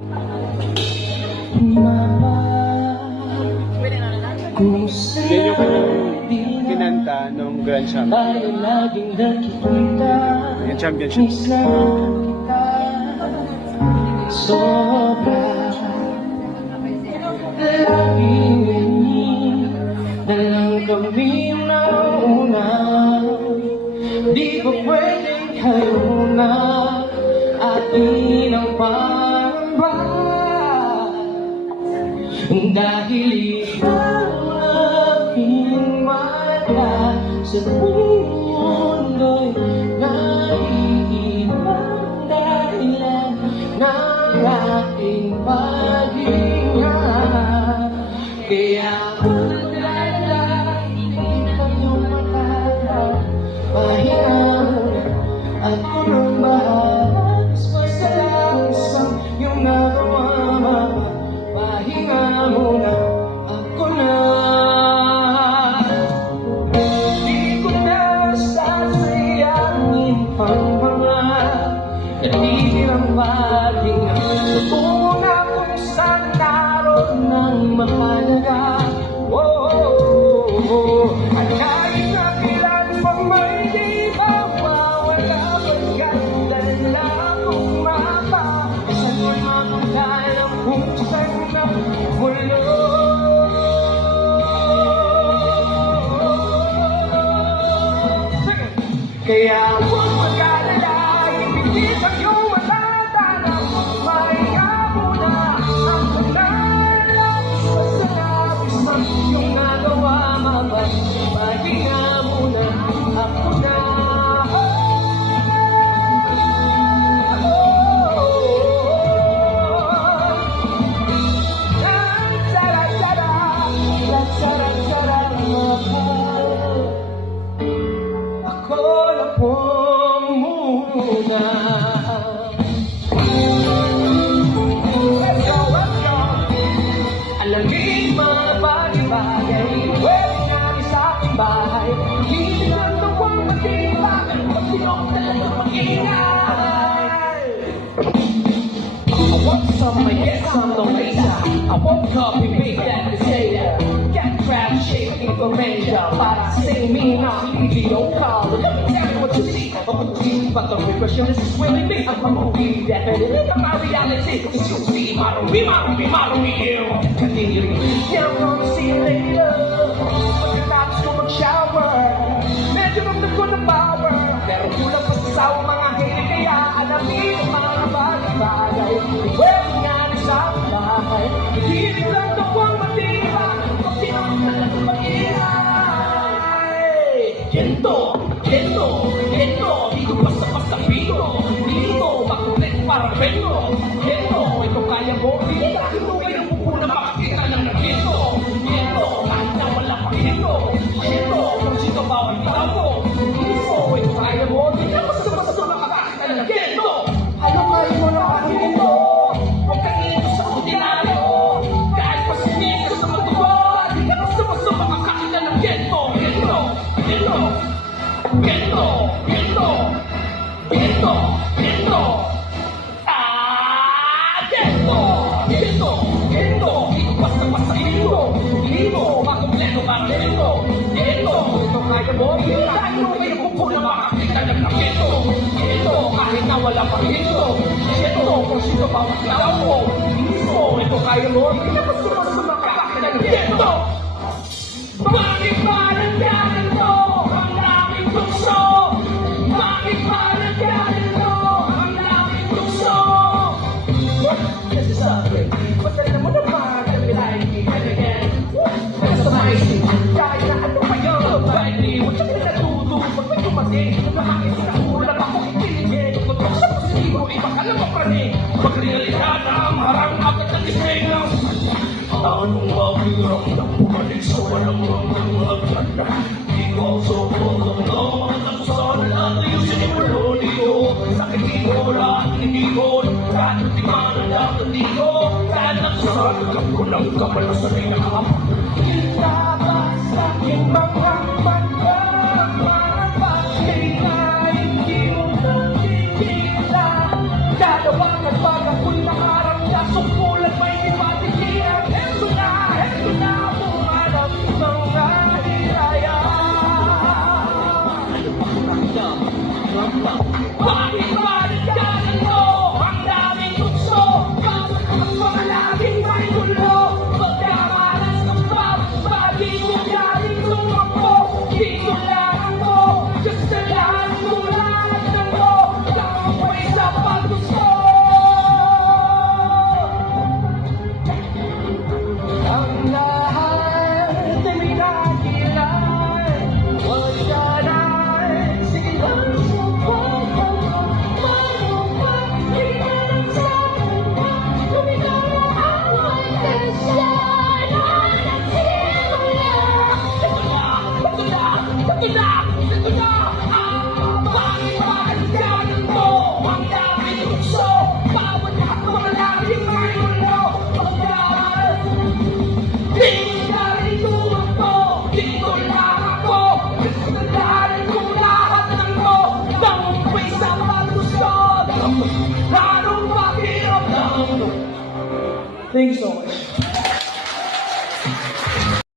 Yan yung kanyang kinanta nung Grand Champion. Yung championships. Sobra laging na lang kami nauna. Di ba pwedeng kayo na atin ang pangamba? Dahil ikaw aking wala sa mundo'y naiibang dahilan ng aking paghinga. Kaya magdala, hindi kayo makakap, pahinga muna, ako nang bahala. Basta lang isang yung nagawa, mama, pahinga muna, ako na. Di ko na sasayangin pang mga natitirang pahinga. Tutungo na kung saan naroon ng mahalaga. At kahit na kailan pa may di mawawala, magdadala kung mapa saan mo'y mapuntahan ang buksan ng mulo. Kaya huwag mag-alala, hindi sa'yo matatala. Pahinga muna, ako na lang masalabis na yung nagawa, mama. Pahinga muna, ako na. Ako na po muna. Let's go, let's go. Alaming mga bagay-bagay, pwede namin sa aking bahay. Hindi lang nawang matibagan, pag tinong talagang mag-ingay. I want some, I get some, no later. I woke up and made that decision. Get crap shaking for measure, but I say me not video call. Let me tell you what you see. I'm a movie, but the repression is really me. I'm a movie that is my reality. Cause you see, model me, you. Continue. Yeah, I'm gonna see you later. Pagkatapos ko mag-shower, medyo nagtagko ng power. Pero kulang pa sa mga hili, kaya alamin ang mga bagay-bagay. Pwede nga na sa bahay, hindi lang ito ang matira. Kung sinong talagang mag-ihay. Gento, gento, gento, dito basta-basta pito. Dito, makulit para pento. Gento, ito kaya mo, dito kayo pupuna makakita ng nagkento. Gento, kahit na wala pa gento. Gento, kung sino bawal tao ko. Dito, ito kaya mo, dito basta-basta makakita ng gento. Ano kayo mo na ako dito? Huwag kang ito sa ordinaryo. Kahit pa sinin ka sa matuwa, di ka basta-basta makakakita ng gento. Gento, gento, gento, gento, gento, gento. Gento, gento, gento. Dito basta-basta ito. Dito, makumpleto para gento. Gento, ito kaya mo. Dahil mo kayo pupuna makakita ng gento. Gento, kahit na wala pa gento. Gento, kung sino ba ang tao mo. Dito, ito kaya mo. Hindi na basta-basta makakita ng gento. Bakit ba nangyarito ang aming tukso? Bakit ba nangyarito ang aming tukso? Kasi sabi, patala mo naman ang bilay again. That's amazing. Kahit na ano kayo, baby, huwag ka na natuto. Pag may tumating, nakakit sa ulam ako ipiligin. Tutok sa positibo, iba ka lang mapraning. Pag-realidad ang harang agad ng isang. Anong mabirang na bumalik sa walang mga di ko sobrang naman sana lang ayusin yung loli ko. Sakit dito, lahat hindi ko kahit di man ang dapat dito. Kahit nagsasaragam ko ng kamalasan ay nakakap. Kita ba sa aking mga pagkakamapag na hindi mo nakikita? Dalawa at pag ako'y maharap na Thank you so much.